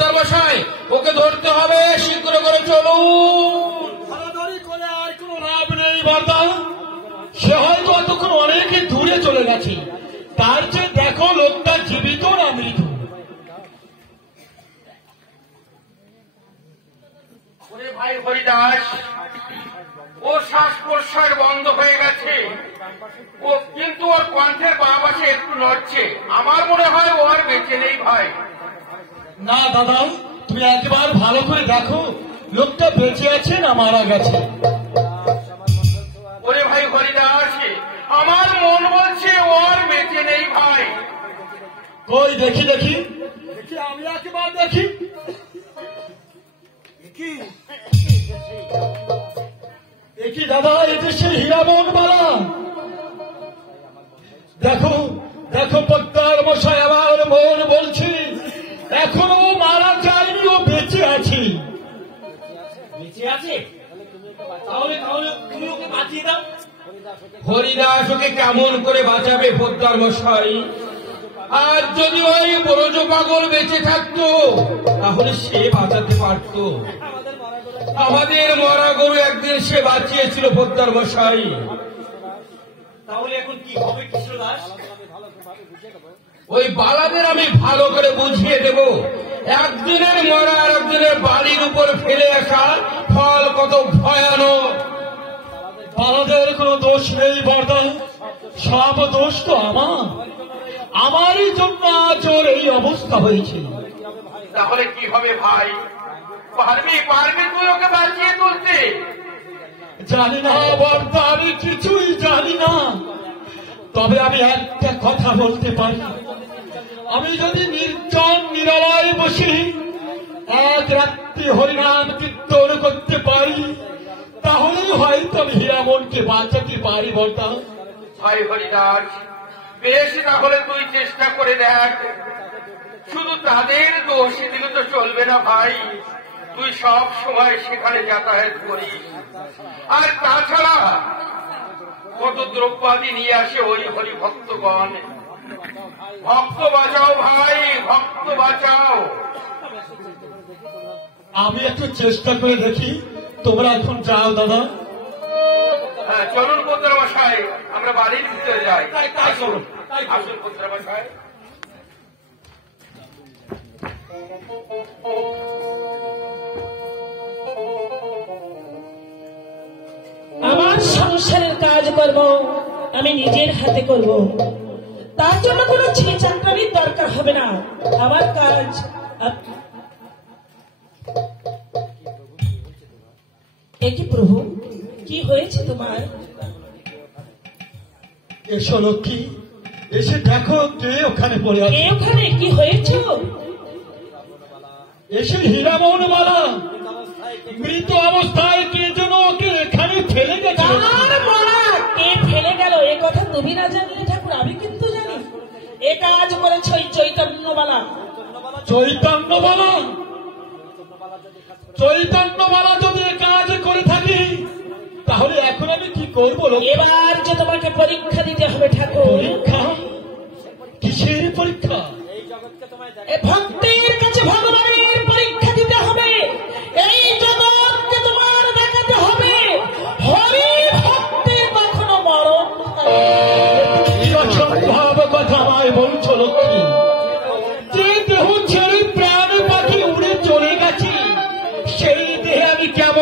পোদ্দার মশাই, ওকে ধরতে হবে, শীঘ্র করে চলুন। ধরাধরি করে আর কোনো লাভ নেই বর্দা, সে হয়তো এতক্ষণ অনেকে দূরে চলে গেছে। তার চেয়ে দেখো লোকটা জীবিত না মৃত। ওরে ভাই হরিদাস, ওর শ্বাস প্রশ্বাস বন্ধ হয়ে গেছে, ও কিন্তু ওর কণ্ঠের বাঁ পাশে একটু নড়ছে। আমার মনে হয় ও আর বেঁচে নেই ভাই। না দাদা, তুমি একবার ভালো করে দেখো লোকটা বেঁচে আছে না মারা গেছে। ওরে ভাই হরিদাস, আমার মন বলছে ও আর বেঁচে নেই ভাই। কই দেখি দেখি দেখি, আমি একবার দেখি। দেখি দাদা, এটা সেই হীরামন বালা। দেখো দেখো পোদ্দার মশাই, আমার মন বলছি এখনো মারা যায়নি, ও বেঁচে আছে। বেঁচে আছে? তাহলে তাহলে তুমি ওকে বাঁচিয়ে দাও। হরিদাস ওকে কেমন করে বাঁচাবে পোদ্দার মশাই? আর যদি ওই বড়জ পাগল বেঁচে থাকতো তাহলে সে বাঁচাতে পারত। আমাদের মরা গরু একদিন সে বাঁচিয়েছিল পোদ্দার মশাই। তাহলে এখন কি হবে কৃষ্ণদাস? ওই বালাদের আমি ভালো করে বুঝিয়ে দেব, একদিনের মরা আর একদিনের বাড়ির উপর ফেলে আসা ফল কত ভয়ানক। বালাদের কোনো দোষ নেই বর্দা, সব দোষ তো আমারই জন্য আজ ওর এই অবস্থা হয়েছে। তাহলে কি হবে ভাই? পারবি পারবি তুই ওকে বাঁচিয়ে তুলতে? জানি না বর্দা, আমি কিছুই জানি না, তবে আমি একটা কথা বলতে পারি। আমি যদি নির্জন নিরলয় বসে এক রাত্রি হরিনাম কীর্তন করতে পারি তাহলে হয়তো আমি হীরামনকে বাঁচাতে পারি বর্দা। ভাই হরিদাস, বেশ তাহলে তুই চেষ্টা করে দেখ। শুধু তাদের দোষ দিলে তো চলবে না ভাই, তুই সব সময় সেখানে যাতায়াত করিস। আর তাছাড়া কত দ্রব্যাদি নিয়ে আসে ওই হরি ভক্তগণ। ভক্ত বাঁচাও ভাই, ভক্ত বাঁচাও। আমি একটু চেষ্টা করে দেখি, তোমরা এখন যাও দাদা। হ্যাঁ চলুন পোদ্দার মশাই, আমরা বাড়ির ভিতরে যাই। আসুন আসুন পোদ্দার মশাই। আমার সংসারের কাজকর্ম আমি নিজের হাতে করব, তার জন্য কোনো ছেলেচাকরির দরকার হবে না। আমার কাজ একই। প্রভু, কি হয়েছে তোমার? এসো লক্ষ্মী, এসে দেখো কে ওখানে পড়ে আছে। ওখানে কি হয়েছে? এসে হীরামন বালা মৃত অবস্থায় কে যেন ওকে এখানে ফেলে গেছে। কে ফেলে গেল এ কথা তুমি না জানলে ঠাকুর, আমি কিন্তু জানি। এ কাজ করেছে ওই চৈতন্যবালা। চৈতন্যবালা? চৈতন্যবালা যদি এ কাজ করে থাকি তাহলে এখন আমি কি করবো? এবার যে তোমাকে পরীক্ষা দিতে হবে ঠাকুর। পরীক্ষা? কিসের পরীক্ষা? ভক্তের কাছে ভগবানের পরীক্ষা দিতে হবে। এই জগৎকে তোমার দেখাতে হবে হরি ভক্তের কখনো মরণ অসম্ভব কথা আমায় বলছো লক্ষ্মী। যে দেহ ছেড়ে প্রাণ পাখি উড়ে চলে গেছে সেই দেহে আমি কেমন